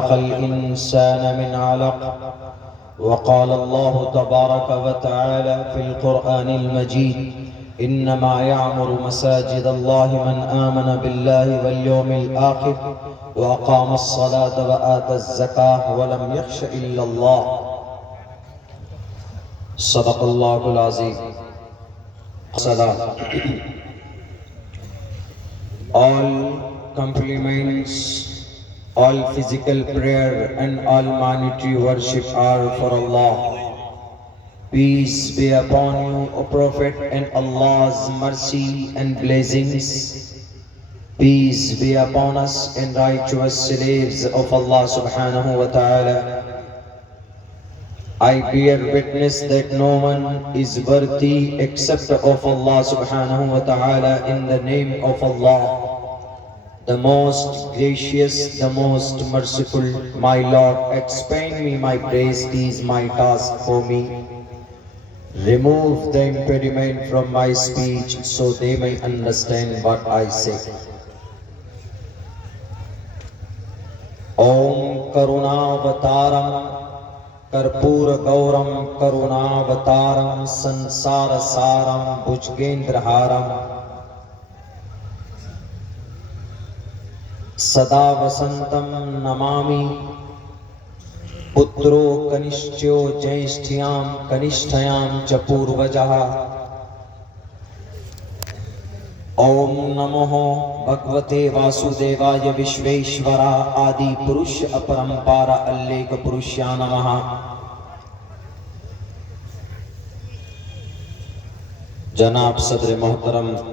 خلق الإنسان من علق. وقال الله تبارك وتعالى في القرآن المجيد: إنما يعمر مساجد الله من آمن بالله واليوم الآخر وأقام الصلاة وآتى الزكاة ولم يخش إلا الله. صدق الله العظيم. Salam. All compliments, all physical prayer and all monetary worship are for Allah. Peace be upon you, O Prophet, and Allah's mercy and blessings. Peace be upon us and righteous slaves of Allah subhanahu wa ta'ala. I bear witness that no one is worthy except of Allah subhanahu wa ta'ala. In the name of Allah, the most gracious, the most merciful. My Lord, explain me my praise, it is my task for me. Remove the impediment from my speech so they may understand what I say. Om Karunavataram Karpura Gauram Karunavataram Sansara Saram Bhujgendraharam Sada Vasantam Namami Putro Kanishchyo Jaishthyam Kanishthyam Chapurvajaha. Om Namo Bhagavate Vasudevaya Vishveshvara Adi Purush Aparampara Alleka Purushya Namaha. Janab Sadr Muhtaram,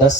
10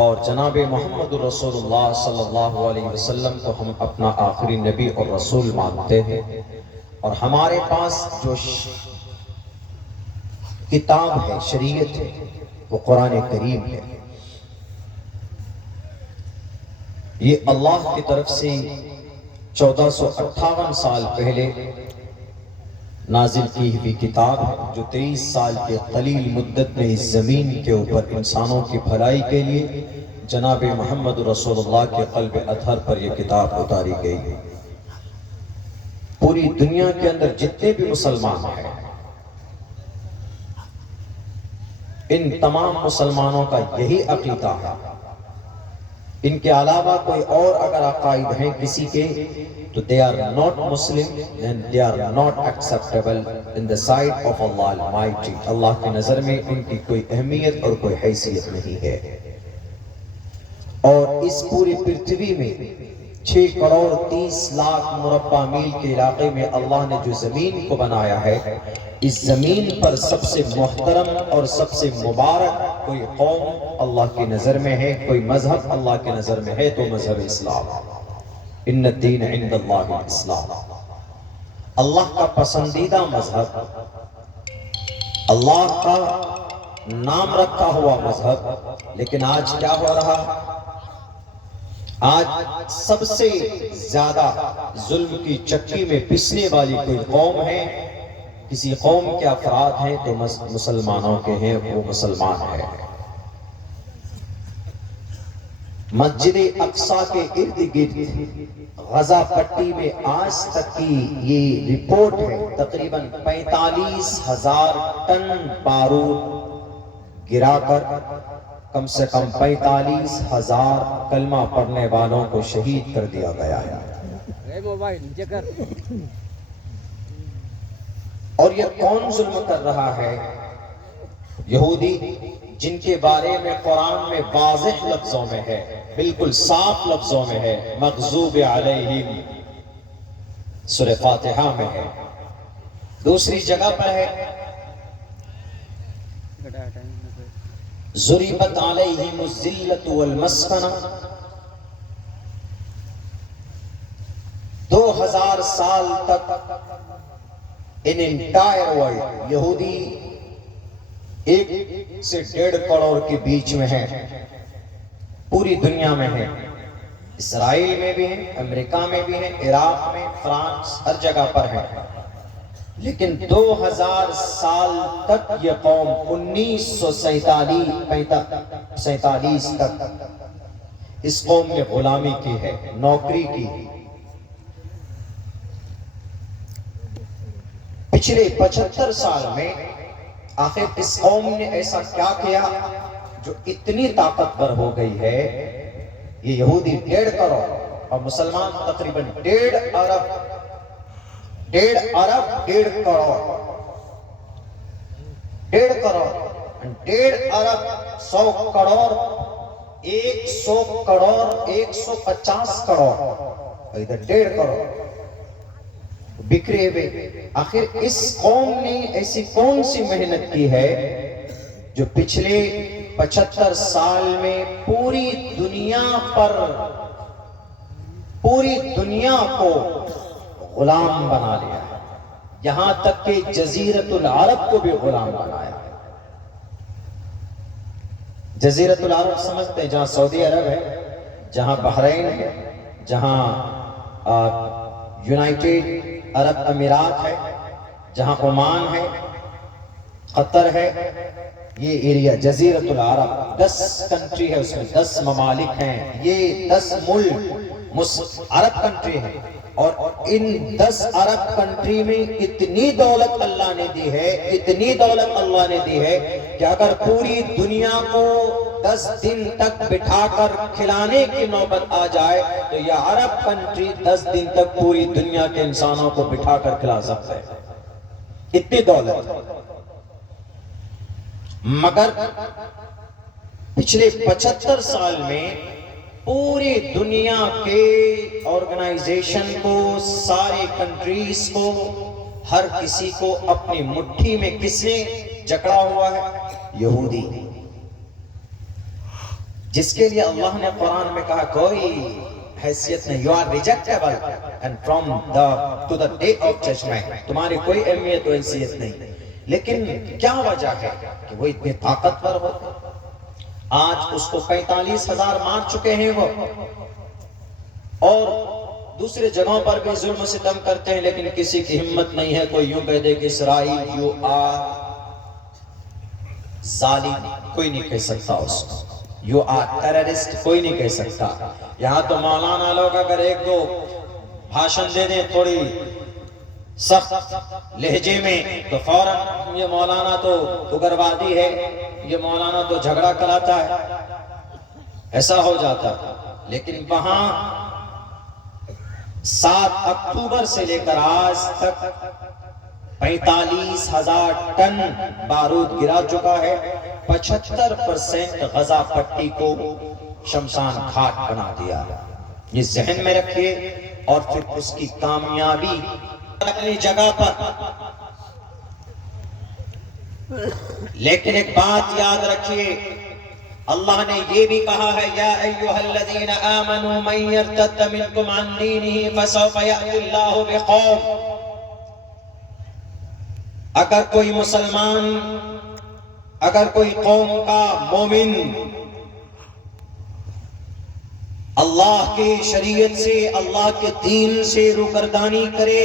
اور جناب محمد رسول اللہ صلی اللہ علیہ وسلم کو ہم اپنا آخری نبی اور رسول مانتے ہیں، اور ہمارے پاس جو کتاب ہے، شریعت ہے، وہ قرآن کریم ہے۔ یہ اللہ کی طرف سے 1458 سال پہلے نازل کی ہوئی کتاب ہے، جو 23 سال کے قلیل مدت میں اس زمین کے اوپر انسانوں کی بھلائی کے لیے جناب محمد رسول اللہ کے قلب اطہر پر یہ کتاب اتاری گئی۔ پوری دنیا کے اندر جتنے بھی مسلمان ہیں، ان تمام مسلمانوں کا یہی عقیدہ ہے۔ ان کے علاوہ کوئی اور اگر عقائد ہیں کسی کے، تو they are not Muslim and they are not acceptable in the sight of Allah Almighty۔ اللہ کی نظر میں ان کی کوئی اہمیت اور کوئی حیثیت نہیں ہے۔ اور اس پوری پرتھوی میں 6 کروڑ 30 لاکھ مربع میل کے علاقے میں اللہ نے جو زمین کو بنایا ہے، اس زمین پر سب سے محترم اور سب سے مبارک کوئی قوم اللہ کی نظر میں ہے، کوئی مذہب اللہ کی نظر میں ہے، تو مذہب اسلام۔ ان الدین عند اللہ الاسلام، اللہ کا پسندیدہ مذہب، اللہ کا نام رکھا ہوا مذہب۔ لیکن آج کیا ہو رہا؟ آج سب سے زیادہ ظلم کی چکی میں پسنے والی کوئی قوم ہے، کسی قوم کے افراد ہیں تو مسلمانوں کے ہیں، وہ مسلمان ہیں۔ مسجد اقصیٰ کے ارد گرد غزہ پٹی میں آج تک کی یہ رپورٹ ہے، تقریباً 45,000 ٹن بارود گرا کر کم سے کم 45,000 کلمہ پڑھنے والوں کو شہید کر دیا گیا ہے۔ اور یہ کون ظلم کر رہا ہے؟ یہودی، جن کے بارے میں قرآن میں واضح لفظوں میں ہے، بالکل صاف لفظوں میں ہے، مغضوب علیہم، سورہ فاتحہ میں ہے۔ دوسری جگہ پر ہے ضربت علیہم الذلۃ والمسکنہ۔ 2000 سال تک ان انٹائر ورلڈ یہودی 1 سے 1.5 کروڑ کے بیچ میں ہے، پوری دنیا میں ہے، اسرائیل میں بھی ہیں، امریکہ میں بھی ہیں، عراق میں، فرانس، ہر جگہ پر ہے۔ لیکن 2000 سال تک یہ قوم 1947 تک اس قوم نے غلامی کی ہے، نوکری کی۔ پچھلے 75 سال میں آخر اس قوم نے ایسا کیا کیا جو اتنی طاقتور ہو گئی ہے؟ یہ یہودی 1.5 کروڑ اور مسلمان تقریباً 1.5 ارب، 1.5 ارب 1.5 کروڑ، 1.5 کروڑ، 1.5 ارب 100 کروڑ، 100 کروڑ 150 کروڑ، ادھر 1.5 کروڑ بکھرے ہوئے۔ آخر اس قوم نے ایسی کون سی محنت کی ہے جو پچھلے 75 سال میں پوری دنیا کو غلام بنا لیا ہے، یہاں تک کہ جزیرت العرب کو بھی غلام بنایا ہے۔ جزیرت العرب سمجھتے ہیں، جہاں سعودی عرب ہے، جہاں بحرین ہے، جہاں یونائٹڈ عرب امارات ہے، جہاں عمان ہے، قطر ہے، یہ ایریا جزیرت العرب 10 کنٹری ہے، اس میں 10 ممالک ہیں، یہ 10 ملک عرب کنٹری ہیں۔ اور ان 10 عرب کنٹری میں اتنی دولت اللہ نے دی ہے، اتنی دولت اللہ نے دی ہے کہ اگر پوری دنیا کو 10 دن تک بٹھا کر کھلانے کی نوبت آ جائے تو یہ عرب کنٹری 10 دن تک پوری دنیا کے انسانوں کو بٹھا کر کھلا سکتا ہے، اتنی دولت۔ مگر پچھلے 75 سال میں پوری دنیا کے آرگنائزیشن کو، سارے کنٹریز کو، ہر کسی کو اپنی مٹھی میں کس نے جکڑا ہوا ہے؟ یہودی، جس کے لیے اللہ نے قرآن میں کہا کوئی حیثیت نہیں. You are rejectable and from to the day of judgement تمہاری کوئی اہمیت و حیثیت نہیں. لیکن کیا وجہ ہے کہ وہ اتنے طاقتور ہوتے؟ آج اس کو 45,000 مار چکے ہیں وہ، اور دوسرے جگہوں پر بھی ظلم و ستم کرتے ہیں، لیکن کسی کی ہمت نہیں ہے کوئی یوں کہہ دے کہ اسرائیل یو آر ظالم. کوئی نہیں کہہ سکتا اس کو. یو آر ٹیررسٹ کوئی نہیں کہہ سکتا. یہاں تو مولانا لوگ اگر ایک دو بھاشن دے دیں تھوڑی سخت لہجے میں تو فوراً یہ مولانا تو اگروادی ہے، یہ مولانا تو جھگڑا کراتا ہے، ایسا ہو جاتا. لیکن وہاں 7 اکتوبر سے لے کر آج تک 45,000 ٹن بارود گرا چکا ہے. 75% غزہ پٹی کو شمشان گھاٹ بنا دیا. یہ ذہن میں رکھیے. اور پھر اس کی کامیابی اپنی جگہ پر. لیکن ایک بات یاد رکھیے، اللہ نے یہ بھی کہا ہے یا ایھا الذین آمنوا من یرتد منکم عن دینہ فسوف یأتی اللہ بقوم. اگر کوئی مسلمان، اگر کوئی قوم کا مومن اللہ کے شریعت سے، اللہ کے دین سے روگردانی کرے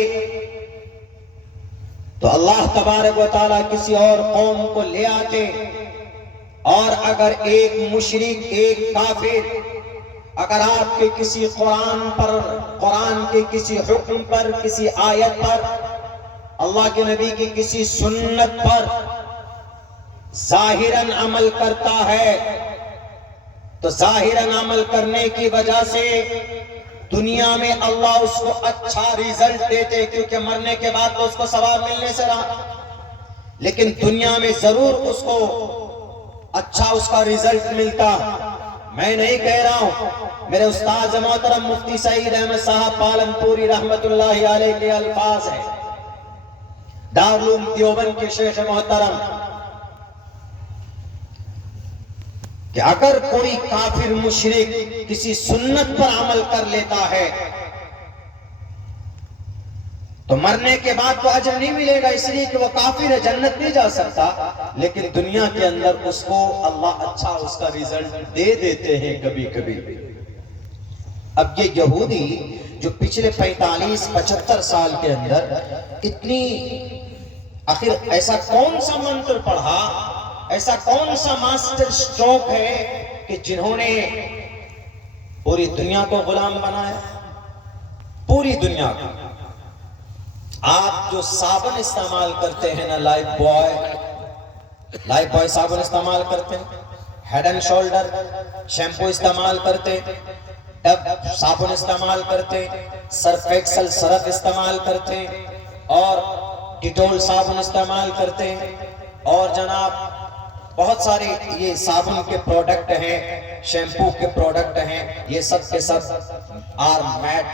تو اللہ تبارک و تعالیٰ کسی اور قوم کو لے آتے. اور اگر ایک مشرک، ایک کافر اگر آپ کے کسی قرآن پر، قرآن کے کسی حکم پر، کسی آیت پر، اللہ کے نبی کی کسی سنت پر ظاہراً عمل کرتا ہے تو ظاہراً عمل کرنے کی وجہ سے دنیا میں اللہ اس کو اچھا ریزلٹ دیتے، کیونکہ مرنے کے بعد تو اس کو ثواب ملنے سے رہا، لیکن دنیا میں ضرور اس کو اچھا اس کا ریزلٹ ملتا. میں نہیں کہہ رہا ہوں، میرے استاد محترم مفتی سعید احمد صاحب پالن پوری رحمت اللہ علیہ کے الفاظ ہیں، دارالعلوم دیوبند کے شیخ محترم، کہ اگر کوئی کافر مشرک کسی سنت پر عمل کر لیتا ہے تو مرنے کے بعد تو اجر نہیں ملے گا، اس لیے کہ وہ کافر ہے، جنت نہیں جا سکتا، لیکن دنیا کے اندر اس کو اللہ اچھا اس کا ریزلٹ دے دیتے ہیں کبھی کبھی. اب یہ یہودی جو پچھلے 45-75 سال کے اندر اتنی، آخر ایسا کون سا منتر پڑھا، ایسا کون سا ماسٹر اسٹروک ہے کہ جنہوں نے پوری دنیا کو غلام بنایا، پوری دنیا کو. آپ جو صابن استعمال کرتے ہیں نا، لائف بوائے صابن استعمال کرتے ہیں، ہیڈ اینڈ شولڈر شیمپو استعمال کرتے، ڈب صابن استعمال کرتے، سرف ایکسل سرف استعمال کرتے، اور ڈیٹول صابن استعمال کرتے، اور جناب بہت سارے یہ صابن کے پروڈکٹ ہیں، شیمپو کے پروڈکٹ ہیں، یہ سب کے سب آر میڈ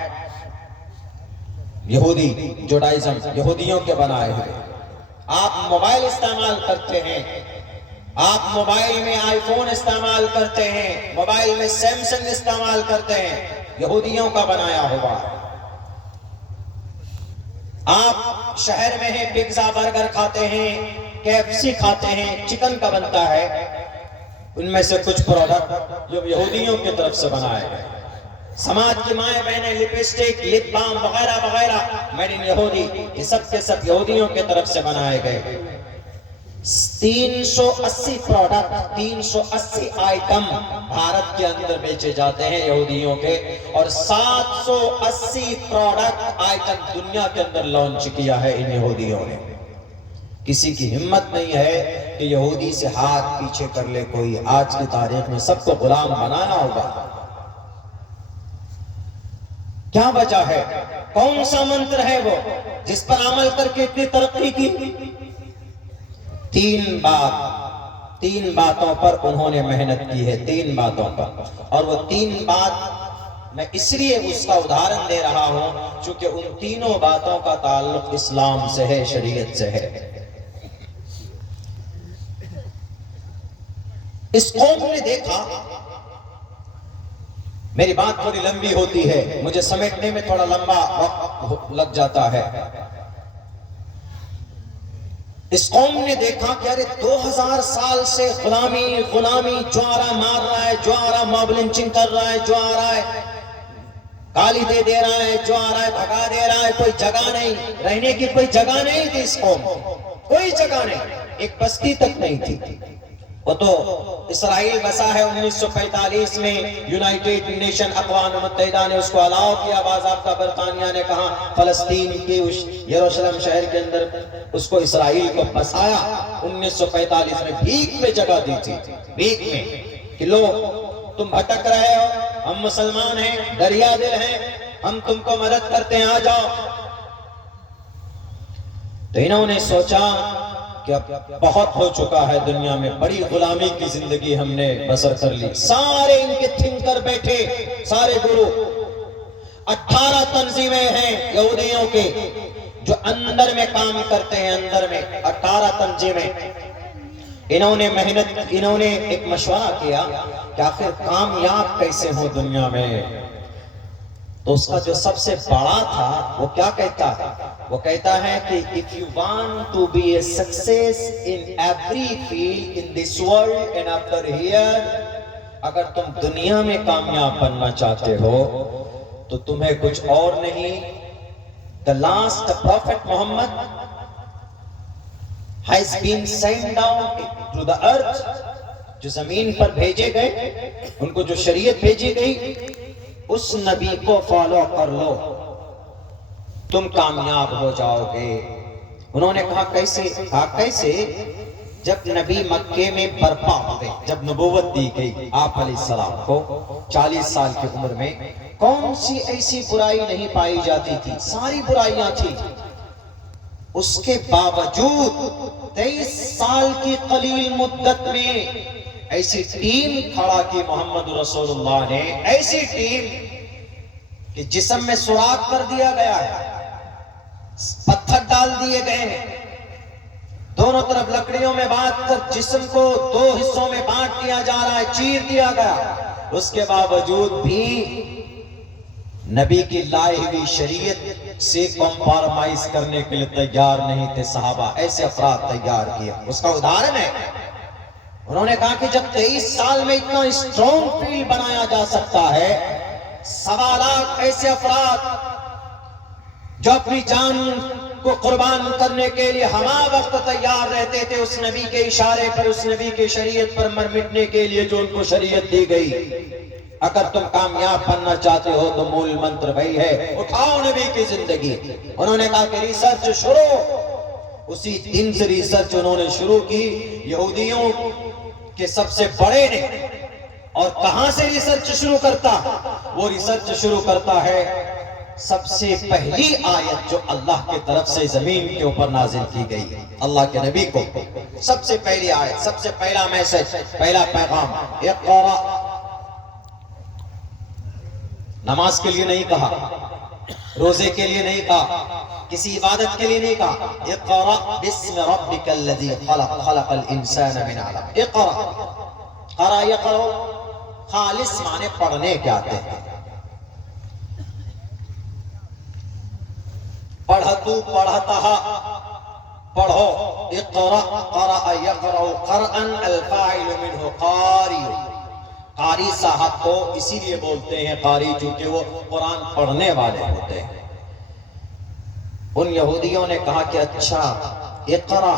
یہودی جوڈائزم، یہودیوں کے بنائے ہوئے. آپ موبائل استعمال کرتے ہیں، آپ موبائل میں آئی فون استعمال کرتے ہیں، موبائل میں سیمسنگ استعمال کرتے ہیں، یہودیوں کا بنایا ہوا. آپ شہر میں ہیں، پیزا برگر کھاتے ہیں، KFC کھاتے ہیں، چکن کا بنتا ہے، ان میں سے کچھ پروڈکٹ جو یہودیوں کی طرف سے بنائے گئے. سماج کی مائیں بہنیں لپسٹک، لپ بام وغیرہ وغیرہ میڈ ان یہودی، یہ سب کے سب یہودیوں کی طرف سے بنائے گئے. 380 پروڈکٹ، 380 آئٹم بھارت کے اندر بیچے جاتے ہیں یہودیوں کے، اور 780 پروڈکٹ آئٹم دنیا کے اندر لانچ کیا ہے ان یہودیوں نے. کسی کی ہمت نہیں ہے کہ یہودی سے ہاتھ پیچھے کر لے کوئی. آج کی تاریخ میں سب کو غلام بنانا ہوگا. کیا وجہ ہے؟ کون سا منتر ہے وہ جس پر عمل کر کے اتنی ترقی کی؟ 3 باتوں پر انہوں نے محنت کی ہے، 3 باتوں پر. اور وہ 3 بات میں اس لیے اس کا ادھارن دے رہا ہوں چونکہ ان تینوں باتوں کا تعلق اسلام سے ہے، شریعت سے ہے. اس قوم نے دیکھا میری بات تھوڑی لمبی ہوتی ہے، مجھے سمیٹنے میں تھوڑا لمبا وقت لگ جاتا ہے۔ اس قوم نے دیکھا کہ ارے 2000 سال سے غلامی جو آ رہا مار رہا ہے، جو آ رہا موب لنچنگ کر رہا ہے، جو آ رہا ہے گالی دے رہا ہے، جو آ رہا ہے بھگا دے رہا ہے، کوئی جگہ نہیں، رہنے کی کوئی جگہ نہیں تھی اس قوم، کوئی جگہ نہیں، ایک بستی تک نہیں تھی۔ وہ تو اسرائیل بسا ہے 1945 میں، یونائٹڈ نیشن اقوام متحدہ نے اس کو الاؤ کیا، باضابطہ برطانیہ نے کہا فلسطین کی اس یروشلم شہر کے اندر اس کو اسرائیل کو بسایا۔ 1945 میں بھیک میں جگہ دی تھی، بھیک میں کہ لو تم بھٹک رہے ہو، ہم مسلمان ہیں، دریا دل ہیں، ہم تم کو مدد کرتے ہیں، آ جاؤ۔ تو انہوں نے سوچا کہ اب بہت ہو چکا ہے دنیا میں، بڑی غلامی کی زندگی ہم نے بسر کر لی۔ سارے ان کے تھنکر بیٹھے، سارے گرو، 18 تنظیمیں ہیں یہودیوں کے جو اندر میں کام کرتے ہیں، اندر میں 18 تنظیمیں۔ انہوں نے ایک مشورہ کیا کہ آخر کامیاب کیسے ہو دنیا میں۔ تو اس کا جو سب سے بڑا تھا وہ کیا کہتا ہے؟ وہ کہتا ہے کہ if you want to be a success in every field in this world and after here، اگر تم دنیا میں کامیاب بننا چاہتے ہو تو تمہیں کچھ اور نہیں، the last prophet Muhammad has been sent down to the earth، جو زمین پر بھیجے گئے، ان کو جو شریعت بھیجی گئی، اس نبی کو فالو کر لو، تم کامیاب ہو جاؤ گے۔ انہوں نے کہا کیسے؟ کہا کیسے؟ جب نبی مکے میں برپا ہوئے، جب نبوت دی گئی آپ علیہ السلام کو 40 سال کی عمر میں، کون سی ایسی برائی نہیں پائی جاتی تھی؟ ساری برائیاں تھی۔ اس کے باوجود 23 سال کی قلیل مدت میں ایسی ٹیم کھڑا کی محمد رسول اللہ نے، ایسی ٹیم کہ جسم میں سوراخ کر دیا گیا ہے، پتھر ڈال دیے گئے ہیں، دونوں طرف لکڑیوں میں باندھ کر جسم کو 2 حصوں میں بانٹ دیا جا رہا ہے، چیر دیا گیا۔ اس کے باوجود بھی نبی کی لائی ہوئی شریعت سے کمپرومائز کرنے کے لیے تیار نہیں تھے صحابہ، ایسے افراد تیار کیے۔ اس کا ادھارن ہے، انہوں نے کہا کہ جب 23 سال میں اتنا اسٹرانگ فیل بنایا جا سکتا ہے، 1.25 لاکھ ایسے افراد جو اپنی جان کو قربان کرنے کے لیے ہمہ وقت تیار رہتے تھے اس نبی کے اشارے پر، اس نبی کے شریعت پر مر مٹنے کے لیے جو ان کو شریعت دی گئی۔ اگر تم کامیاب بننا چاہتے ہو تو مول منتر وہی ہے، اٹھاؤ نبی کی زندگی۔ انہوں نے کہا کہ ریسرچ شروع، اسی دن سے ریسرچ انہوں نے شروع کی، یہودیوں کے سب سے بڑے نے۔ اور کہاں سے ریسرچ شروع کرتا؟ وہ ریسرچ شروع کرتا ہے سب سے پہلی آیت جو اللہ کی طرف سے زمین کے اوپر نازل کی گئی، اللہ کے نبی کو سب سے پہلی آیت، سب سے پہلا میسج، پہلا پیغام، اقرا۔ نماز کے لیے نہیں کہا، روزے کے لیے نہیں کہا، کسی عبادت کے لیے نہیں کہا، اقرا بسم ربک الذی خلق، خلق الانسان من علق۔ اقرا، قرأ یقرأ، خالص معنی پڑھنے کے آتے ہیں، پڑھتو پڑھتا، پڑھو، اقرأ قرأ یقرأ قرأً الفاعل منہ قاری۔ قاری صاحب کو اسی لیے بولتے ہیں قاری چونکہ وہ قرآن پڑھنے والے ہوتے ہیں۔ ان یہودیوں نے کہا کہ اچھا اقرا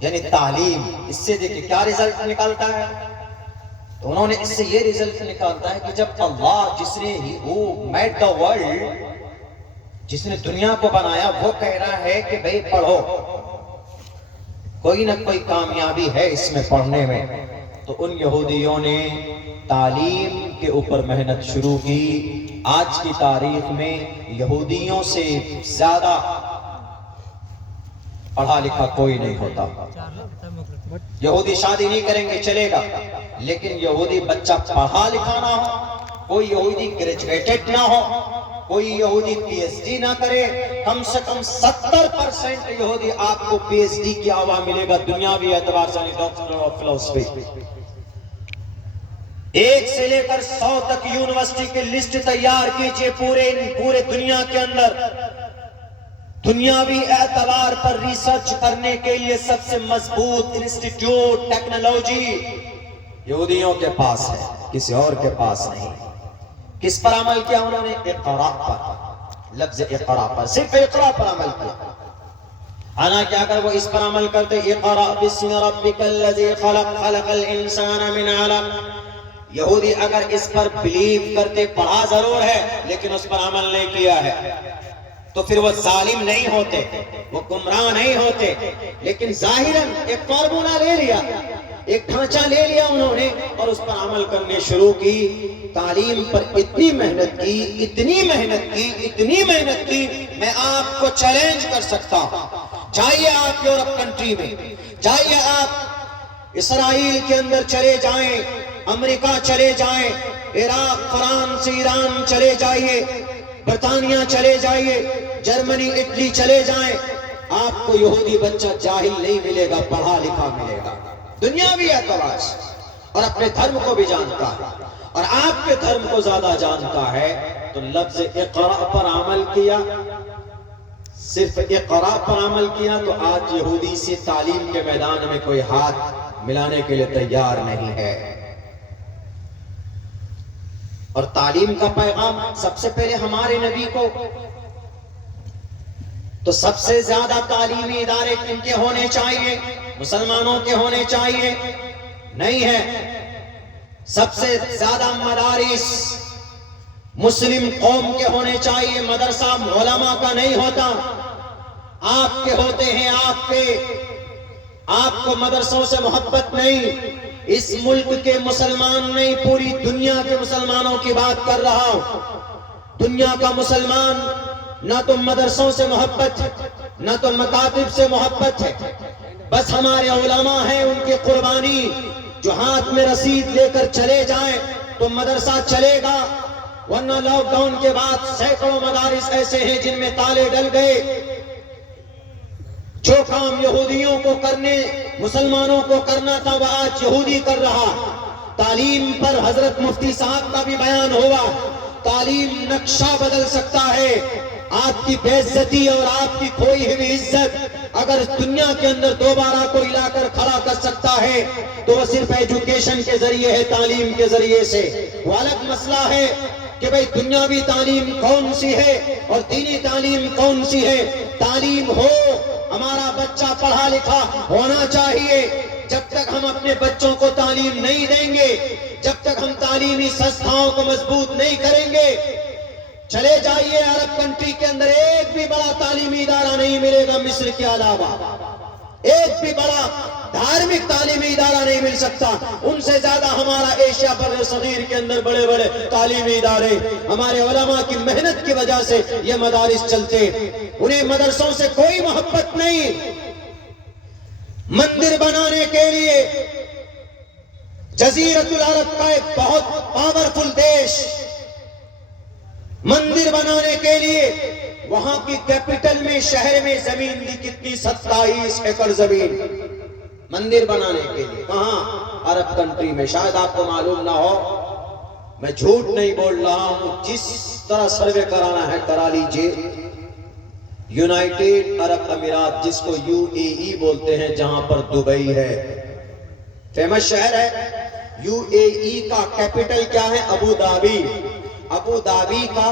یعنی تعلیم، اس سے دیکھیں کیا رزلٹ نکالتا ہے؟ تو انہوں نے اس سے یہ رزلٹ نکالتا ہے کہ جب اللہ جس نے میڈ دا ورلڈ، جس نے دنیا کو بنایا، وہ کہہ رہا ہے کہ بھئی پڑھو، کوئی نہ کوئی کامیابی ہے اس میں پڑھنے میں۔ تو ان یہودیوں نے تعلیم کے اوپر محنت شروع کی۔ آج کی تاریخ میں یہودیوں سے زیادہ پڑھا لکھا کوئی نہیں ہوتا۔ یہودی شادی نہیں کریں گے چلے گا، لیکن یہودی بچہ پڑھا لکھا نہ ہو، کوئی یہودی گریجویٹڈ نہ ہو، کوئی یہودی پی ایچ ڈی نہ کرے، کم سے کم 70% یہودی آپ کو پی ایچ ڈی کیا ہوا ملے گا دنیاوی اعتبار سے، ڈاکٹر آف فلسفی۔ 1 سے لے کر 100 تک یونیورسٹی کی لسٹ تیار کیجئے پورے دنیا کے اندر. دنیاوی اعتبار پر ریسرچ کرنے کے لیے سب سے مضبوط انسٹیٹیوٹ ٹیکنالوجی یہودیوں کے پاس ہے، کسی اور کے پاس نہیں. کس پر عمل کیا انہوں نے؟ اقرا پر، لفظ اقرا پر، صرف اقرا پر عمل کیا. حالانکہ اگر وہ اس پر عمل کرتے اقرا باسم ربک الذی خلق خلق الانسان من علق، یہودی اگر اس پر بلیو کرتے، پڑھا ضرور ہے لیکن اس پر عمل نہیں کیا ہے، تو پھر وہ ظالم نہیں ہوتے، وہ گمراہ نہیں ہوتے. لیکن ظاہراً ایک فارمولا لے لیا، ایک ڈھانچہ لے لیا انہوں نے اور اس پر عمل کرنے شروع کی. تعلیم پر اتنی محنت کی، اتنی محنت کی، اتنی محنت کی، میں آپ کو چیلنج کر سکتا ہوں. چاہیے آپ یورپ کنٹری میں، چاہیے آپ اسرائیل کے اندر چلے جائیں، امریکہ چلے جائیں، عراق، فرانس، ایران چلے جائیے، برطانیہ چلے جائیے، جرمنی، اٹلی چلے جائیں، آپ کو یہودی بچہ جاہل نہیں ملے گا، پڑھا لکھا ملے گا دنیاوی اعتبار سے، اور اپنے دھرم کو بھی جانتا ہے اور آپ کے دھرم کو زیادہ جانتا ہے. تو لفظ اقرا پر عمل کیا، صرف اقرا پر عمل کیا، تو آج یہودی سے تعلیم کے میدان میں کوئی ہاتھ ملانے کے لیے تیار نہیں ہے. اور تعلیم کا پیغام سب سے پہلے ہمارے نبی کو، تو سب سے زیادہ تعلیمی ادارے کن کے ہونے چاہیے؟ مسلمانوں کے ہونے چاہیے؟ نہیں ہے. سب سے زیادہ مدارس مسلم قوم کے ہونے چاہیے، مدرسہ علماء کا نہیں ہوتا، آپ کے ہوتے ہیں. آپ کو مدرسوں سے محبت نہیں. اس ملک کے مسلمان نہیں، پوری دنیا کے مسلمانوں کی بات کر رہا ہوں. دنیا کا مسلمان نہ تو مدرسوں سے محبت ہے، نہ تو مکاتب سے محبت ہے، بس ہمارے علماء ہیں، ان کی قربانی، جو ہاتھ میں رسید لے کر چلے جائیں تو مدرسہ چلے گا. ورنہ لاک ڈاؤن کے بعد سینکڑوں مدارس ایسے ہیں جن میں تالے ڈل گئے. جو کام یہودیوں کو کرنے، مسلمانوں کو کرنا تھا، وہ آج یہودی کر رہا. تعلیم پر حضرت مفتی صاحب کا بھی بیان ہوا. تعلیم نقشہ بدل سکتا ہے. آپ کی بے عزتی اور آپ کی کھوئی ہوئی عزت اگر دنیا کے اندر دوبارہ کوئی لا کر کھڑا کر سکتا ہے تو وہ صرف ایجوکیشن کے ذریعے ہے، تعلیم کے ذریعے سے. وہ الگ مسئلہ ہے کہ بھئی دنیاوی تعلیم کون سی ہے اور دینی تعلیم کون سی ہے. تعلیم ہو، ہمارا بچہ پڑھا لکھا ہونا چاہیے. جب تک ہم اپنے بچوں کو تعلیم نہیں دیں گے، جب تک ہم تعلیمی سنستھاؤں کو مضبوط نہیں کریں گے، چلے جائیے عرب کنٹری کے اندر ایک بھی بڑا تعلیمی ادارہ نہیں ملے گا مصر کے علاوہ. ایک بھی بڑا دھارمک تعلیمی ادارہ نہیں مل سکتا. ان سے زیادہ ہمارا ایشیا بر صغیر کے اندر بڑے بڑے تعلیمی ادارے، ہمارے علماء کی محنت کی وجہ سے یہ مدارس چلتے. انہیں مدرسوں سے کوئی محبت نہیں. مندر بنانے کے لیے جزیرت العرب کا ایک بہت پاورفل دیش، مندر بنانے کے لیے وہاں کی کیپٹل میں، شہر میں زمین دی کتنی؟ 27 ایکڑ زمین مندر بنانے کے لیے. کہاں؟ عرب کنٹری میں. شاید آپ کو معلوم نہ ہو، میں جھوٹ نہیں بول رہا ہوں، جس طرح سروے کرانا ہے کرا لیجئے. یونائٹڈ عرب امارات، جس کو UAE بولتے ہیں، جہاں پر دبئی ہے، فیمس شہر ہے. UAE کا کیپٹل کیا ہے؟ ابو ظبی. ابو ظبی کا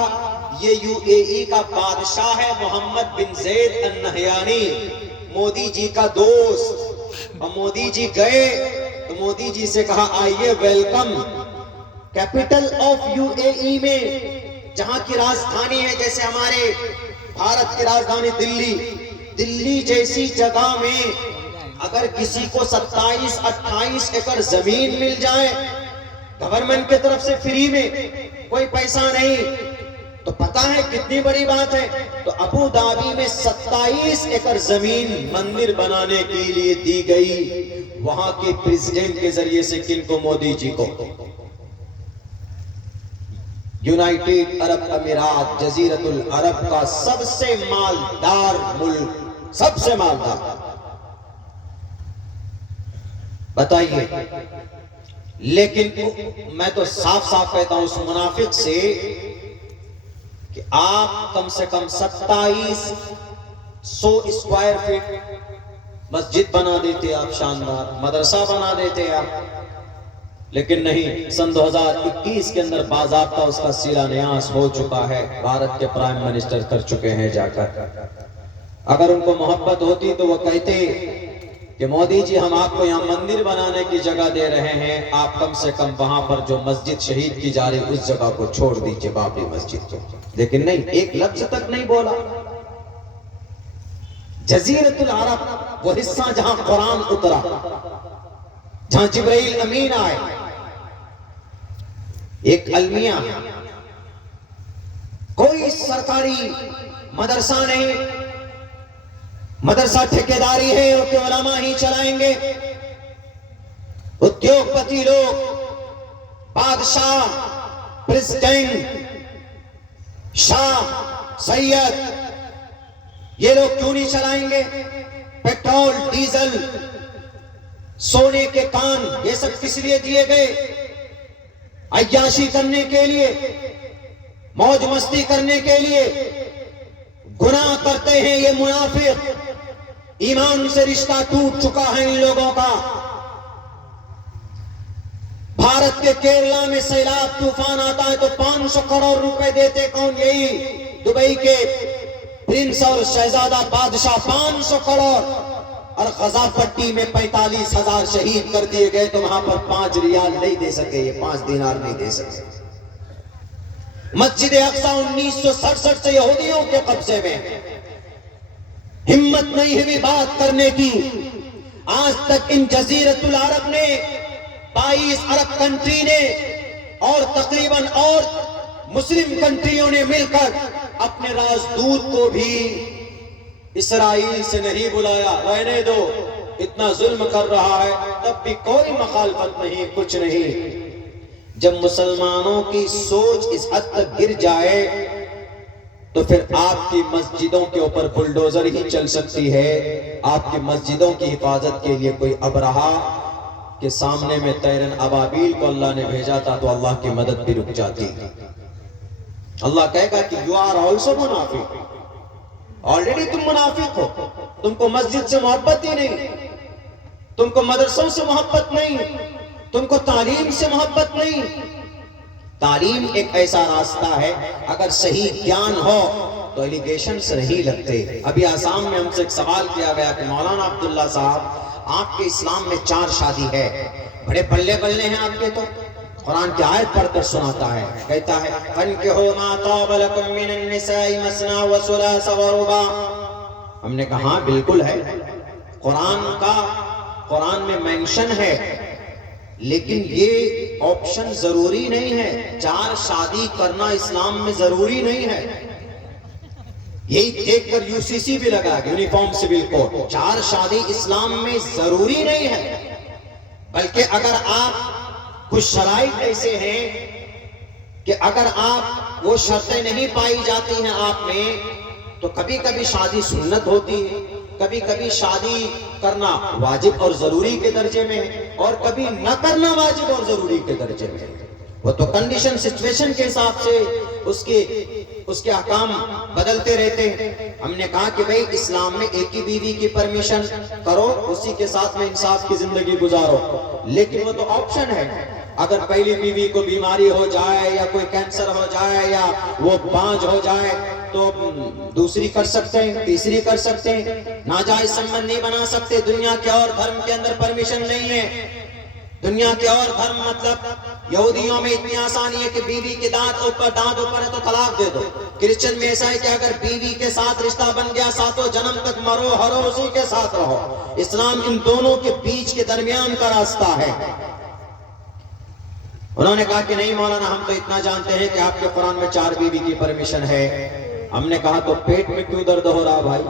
یہ UAE کا بادشاہ ہے محمد بن زید النہیانی، مودی جی کا دوست. اور مودی جی گئے تو مودی جی سے کہا آئیے ویلکم. کیپٹل آف UAE میں، جہاں کی راجدھانی ہے، جیسے ہمارے بھارت کی راجدھانی دلی جیسی جگہ میں اگر کسی کو 27-28 ایکڑ زمین مل جائے گورنمنٹ کی طرف سے فری میں، کوئی پیسہ نہیں، تو پتہ ہے کتنی بڑی بات ہے. تو ابو ظبی میں 27 ایکڑ زمین مندر بنانے کے لیے دی گئی، وہاں کے پریزیڈنٹ کے ذریعے سے. کن کو؟ مودی جی کو. یونائٹڈ عرب امارات جزیرت العرب کا سب سے مالدار ملک، سب سے مالدار. بتائیے لیکن میں تو صاف صاف کہتا ہوں اس منافق سے کہ آپ کم سے کم 2700 اسکوائر فٹ مسجد بنا دیتے آپ، شاندار مدرسہ بنا دیتے آپ، لیکن نہیں، سن 2021 کے اندر باضابطہ اس کا سیلا نیاز ہو چکا ہے، بھارت کے پرائم منسٹر کر چکے ہیں جا کر۔ اگر ان کو محبت ہوتی تو وہ کہتے کہ مودی جی ہم آپ کو یہاں مندر بنانے کی جگہ دے رہے ہیں، آپ کم سے کم وہاں پر جو مسجد شہید کی جا رہی اس جگہ کو چھوڑ دیجئے، بابری مسجد کو، لیکن نہیں، ایک لفظ تک نہیں بولا۔ جزیرۃ العرب، وہ حصہ جہاں قرآن اترا، جہاں جبرائیل امین آئے، ایک المیہ، کوئی سرکاری مدرسہ نہیں، مدرسہ ٹھیکیداری ہے اور کہ علماء ہی چلائیں گے، ادیوگ پتی لوگ، بادشاہ، پریزیڈنٹ، شاہ، سید، یہ لوگ کیوں نہیں چلائیں گے؟ پیٹرول، ڈیزل، سونے کے کان، یہ سب کس لیے دیے گئے؟ عیاشی کرنے کے لیے، موج مستی کرنے کے لیے۔ گناہ کرتے ہیں یہ منافق، ایمان سے رشتہ ٹوٹ چکا ہے ان لوگوں کا۔ بھارت کے کیرلا میں سیلاب طوفان آتا ہے تو 500 کروڑ روپے دیتے کون؟ یہی دبئی کے پرنس اور شہزادہ بادشاہ، 500 کروڑ، اور غزہ پٹی میں 45,000 شہید کر دیے گئے تو وہاں پر 5 ریال نہیں دے سکے، یہ 5 دینار نہیں دے سکے۔ مسجد اقصی 1967 سے یہودیوں کے قبضے میں، ہمت نہیں ہوئی بات کرنے کی۔ آج تک ان جزیرۃ العرب نے، 22 عرب کنٹری نے اور تقریباً اور مسلم کنٹریوں نے مل کر اپنے رازدوت کو بھی اسرائیل سے نہیں بلایا، رہنے دو، اتنا ظلم کر رہا ہے، تب بھی کوئی مخالفت نہیں، کچھ نہیں۔ جب مسلمانوں کی سوچ اس حد تک گر جائے تو پھر آپ کی مسجدوں کے اوپر بلڈوزر ہی چل سکتی ہے۔ آپ کی مسجدوں کی حفاظت کے لیے کوئی ابرہا کے سامنے میں طیرن ابابیل کو اللہ نے بھیجا تھا تو اللہ کی مدد بھی رک جاتی۔ اللہ کہے گا کہ you are also منافق، آلریڈی تم منافق ہو، تم کو مسجد سے محبت ہی نہیں، تم کو مدرسوں سے محبت نہیں، تم کو تعلیم سے محبت نہیں۔ تعلیم ایک ایسا راستہ ہے، اگر صحیح گیان ہو تو ایلیگیشن سے نہیں لگتے۔ ابھی آسام میں ہم سے ایک سوال کیا گیا کہ مولانا عبداللہ صاحب، آپ کے اسلام میں 4 شادی ہے، بڑے بلے بلے ہیں آپ کے، تو قرآن کی آیت پڑھ کر سناتا ہے، کہتا ہے فَانْكِحُوا مَا طَابَ لَكُم مِّنَ النِّسَاءِ مَثْنَىٰ وَثُلَاثَ وَرُبَاعَ۔ ہم نے کہا ہاں بالکل ہے، قرآن میں مینشن ہے، لیکن یہ آپشن ضروری نہیں ہے۔ 4 شادی کرنا اسلام میں ضروری نہیں ہے، یہی دیکھ کر UCC بھی لگا، یونیفارم سول کوڈ۔ 4 شادی اسلام میں ضروری نہیں ہے، بلکہ اگر آپ کچھ شرائط ایسے ہیں کہ اگر آپ وہ شرطیں نہیں پائی جاتی ہیں آپ میں، تو کبھی کبھی شادی سنت ہوتی ہے، کبھی کبھی شادی کرنا واجب اور ضروری کے درجے میں ہے، اور کبھی نہ کرنا واجب اور ضروری کے درجے میں ہے۔ وہ تو کنڈیشن سچویشن کے حساب سے اس کے احکام بدلتے رہتے ہیں۔ ہم نے کہا کہ بھئی اسلام میں ایک ہی بیوی کی پرمیشن کرو، اسی کے ساتھ میں انصاف کی زندگی گزارو، لیکن وہ تو آپشن ہے۔ اگر پہلی بیوی کو بیماری ہو جائے یا کوئی کینسر ہو جائے یا وہ بانجھ ہو جائے تو دوسری کر سکتے ہیں، تیسری کر سکتے ہیں، ناجائز سمبند نہیں بنا سکتے۔ دنیا کے اور دھرم کے اندر پرمیشن نہیں ہے۔ دنیا کے اور دھرم مطلب یہودیوں میں اتنی آسانی ہے کہ بیوی کے دانت اوپر ہے تو طلاق دے دو۔ کرسچن میں ایسا ہے کہ اگر بیوی کے ساتھ رشتہ بن گیا، 7 جنم تک مرو ہرو اسی کے ساتھ رہو۔ اسلام ان دونوں کے بیچ کے درمیان کا راستہ ہے۔ انہوں نے کہا کہ نہیں مولانا، ہم تو اتنا جانتے ہیں کہ آپ کے قرآن میں 4 بیوی کی پرمیشن ہے۔ ہم نے کہا تو پیٹ میں کیوں درد ہو رہا بھائی؟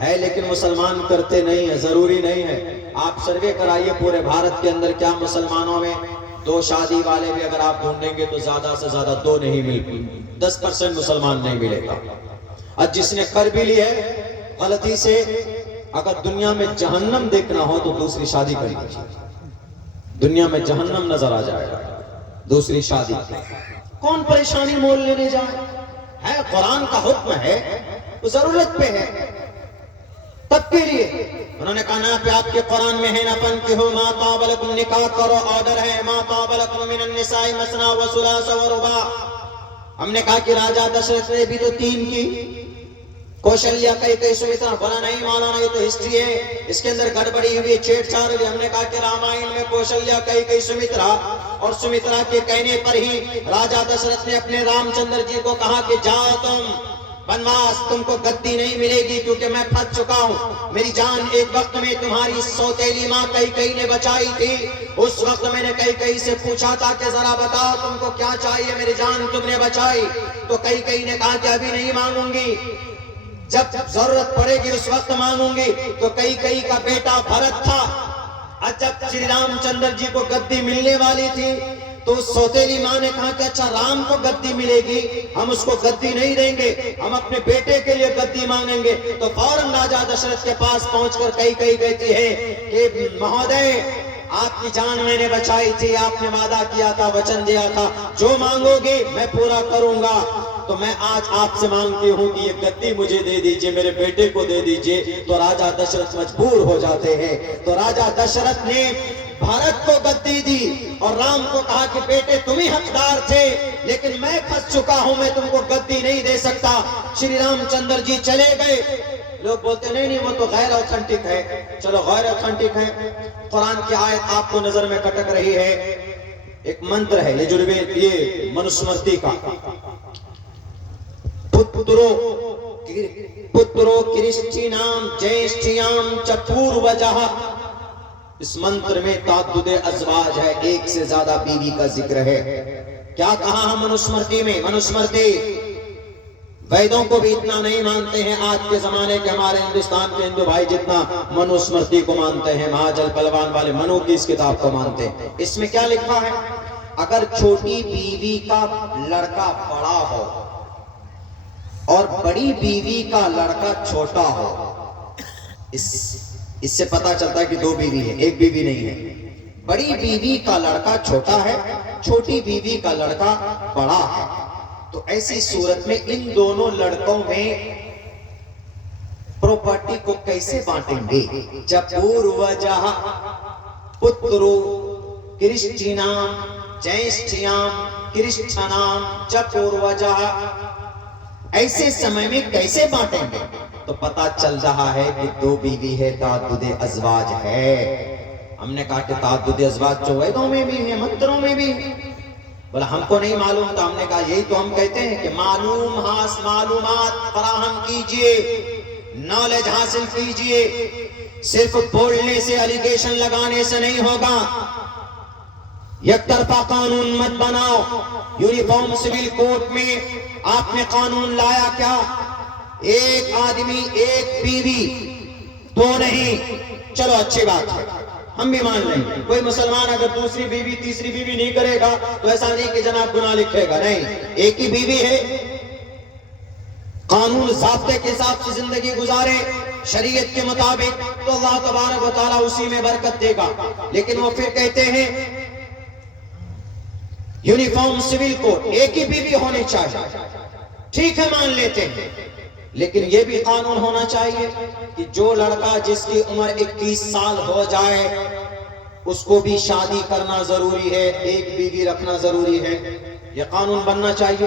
ہے لیکن مسلمان کرتے نہیں ہیں، ضروری نہیں ہے۔ آپ سروے کرائیے پورے بھارت کے اندر، کیا مسلمانوں میں 2 شادی والے بھی اگر آپ ڈھونڈیں گے تو زیادہ سے زیادہ 2 نہیں مل پائیں، 10% مسلمان نہیں ملے گا۔ اور جس نے کر بھی لی ہے غلطی سے، اگر دنیا میں جہنم دیکھنا ہو تو دوسری شادی کر لیجیے، دنیا میں جہنم نظر آ جائے گا. دوسری شادی کون پریشانی مول لینے جائے؟ ہے قرآن کا حکم ہے، ضرورت پہ ہے، تب کے لیے انہوں نے کہا نا پہ آپ کے قرآن میں ہے نا فانکحوا ما طاب لکم، نکاح کرو، آرڈر ہے ما طاب لکم من النساء مثنی و ثلاث و رباع. ہم نے کہا کہ راجہ دشرت نے بھی تو 3 کی، کوشلیہ کئی سمترا. بولا نہیں مولانا یہ تو ہسٹری ہے، اس کے اندر گڑبڑی ہوئی، چھیڑ چھاڑ ہوئی. ہم نے کہا کہ رامائن میں کوشلیہ کئی سمترا، اور سمترا کے کہنے پر ہی راجہ دشرت نے اپنے رام چندر جی کو کہا کہ جاؤ تم بنواس، تم کو گدی نہیں ملے گی کیونکہ میں پھنس چکا ہوں. میری جان ایک وقت میں تمہاری سوتیلی ماں کئی نے بچائی تھی. اس وقت میں نے کئی سے پوچھا تھا کہ ذرا بتاؤ تم کو کیا چاہیے، میری جان تم نے بچائی. تو کئی نے کہا کہ ابھی نہیں مانگوں گی، جب ضرورت پڑے گی اس وقت مانگوں گی. تو کئی کا بیٹا بھرت تھا. جب شری رام چندر جی کو گدی ملنے والی تھی تو سوتیلی ماں نے کہا کہ اچھا رام کو گدی ملے گی، ہم اس کو گدی نہیں دیں گے، ہم اپنے بیٹے کے لیے گدی مانگیں گے. تو فوراً راجہ دشرت کے پاس پہنچ کر کئی کہتی ہے کہ مہودے آپ کی جان میں نے بچائی تھی، آپ نے وعدہ کیا تھا، وچن دیا تھا، جو مانگو گی میں پورا کروں گا. تو میں آج آپ سے مانگتی ہوں کہ یہ گدی مجھے دے دیجئے، میرے بیٹے کو دے دیجئے. تو راجہ دشرت مجبور ہو جاتے ہیں. تو راجہ دشرت نے بھارت کو گدی دی اور رام کو کہا کہ بیٹے تم ہی حقدار تھے، لیکن میں پھنس چکا ہوں، میں تم کو گدی نہیں دے سکتا. شری رام چندر جی چلے گئے. لوگ بولتے نہیں وہ تو غیر اوتھنٹک ہے. چلو غیر اوتھنٹک ہے، قرآن کی آیت آپ کو نظر میں کٹک رہی ہے. ایک منتر ہے یہ منوسمرتی کا، پترو کرشٹینام جیشٹیام چپور وجہ. اس منتر میں تعدد ازواج ہے، ایک سے زیادہ بیوی کا ذکر ہے. کیا کہا ہم منوسمرتی میں؟ منوسمرتی ویدوں کو بھی اتنا نہیں مانتے ہیں آج کے زمانے کے ہمارے ہندوستان کے ہندو بھائی جتنا منوسمرتی کو مانتے ہیں. مہاجل پلوان والے منو کی اس کتاب کو مانتے ہیں. اس میں کیا لکھا ہے؟ اگر چھوٹی بیوی کا لڑکا بڑا ہو اور بڑی بیوی کا لڑکا چھوٹا ہو، اس سے پتا چلتا ہے کہ 2 بیوی ہے، ایک بیوی نہیں ہے. بڑی بیوی کا لڑکا چھوٹا ہے، چھوٹی بیوی کا لڑکا بڑا ہے. تو ایسی صورت میں ان دونوں لڑکوں میں پراپرٹی کو کیسے بانٹیں گے؟ چپور وجہ پترو کرشٹینام جیشٹیام کرشٹنام چپور وجہ. ایسے سمے میں کیسے بانٹیں گے؟ تو پتا چل رہا ہے کہ 2 بیوی ہے، تعدد ازواج ہے. ہم نے کہا کہ تعدد ازواج جو ویدوں میں بھی ہے، منتروں میں بھی ہے. بولا ہم کو نہیں معلوم. تو ہم نے کہا یہی تو ہم کہتے ہیں کہ معلومات فراہم کیجئے، نالج حاصل کیجئے. صرف بولنے سے، الیگیشن لگانے سے نہیں ہوگا. یک طرفہ قانون مت بناؤ. یونیفارم سول کوڈ میں آپ نے قانون لایا کیا؟ ایک آدمی ایک بیوی، 2 نہیں. چلو اچھی بات ہے، ہم بھی مان لیں گے. کوئی مسلمان اگر دوسری بیوی تیسری بیوی نہیں کرے گا تو ایسا نہیں کہ جناب گناہ لکھے گا، نہیں. ایک ہی بیوی ہے، قانون ضابطے کے حساب سے زندگی گزارے شریعت کے مطابق تو اللہ تبارک و تعالیٰ اسی میں برکت دے گا. لیکن وہ پھر کہتے ہیں یونیفارم سول کوڈ، ایک ہی بیوی ہونی چاہیے. ٹھیک ہے مان لیتے ہیں، لیکن یہ بھی قانون ہونا چاہیے کہ جو لڑکا جس کی عمر 21 سال ہو جائے اس کو بھی شادی کرنا ضروری ہے، ایک بیوی رکھنا ضروری ہے. یہ قانون بننا چاہیے.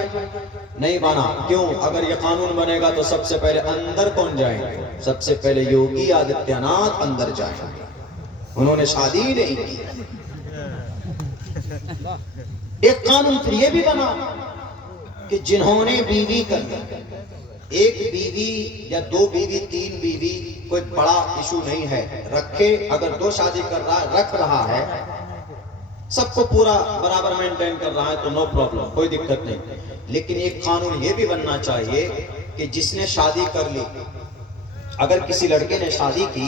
نہیں بنا. کیوں؟ اگر یہ قانون بنے گا تو سب سے پہلے اندر کون جائیں گے؟ سب سے پہلے یوگی آدتیہ ناتھ اندر جائیں گے. انہوں نے شادی ہی نہیں کی. ایک قانون پھر یہ بھی بنا کہ جنہوں نے بیوی کر لی، ایک بیوی یا 2 بیوی 3 بیوی کوئی بڑا ایشو نہیں ہے، رکھے. اگر 2 شادی کر رہا ہے، رکھ رہا ہے، سب کو پورا برابر مینٹین کر رہا ہے تو نو پرابلم، کوئی دقت نہیں. لیکن ایک قانون یہ بھی بننا چاہیے کہ جس نے شادی کر لی، اگر کسی لڑکے نے شادی کی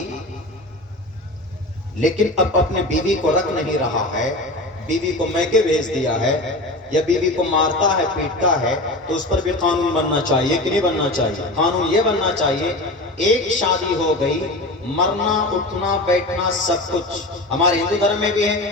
لیکن اب اپنے بیوی کو رکھ نہیں رہا ہے، بیوی کو میکے بھیج دیا ہے یا بیوی کو مارتا ہے پیٹتا ہے، تو اس پر بھی قانون بننا چاہیے کہ نہیں بننا چاہیے؟ قانون یہ بننا چاہیے ایک شادی ہو گئی، مرنا اٹھنا بیٹھنا سب کچھ ہمارے ہندو دھرم میں بھی ہے.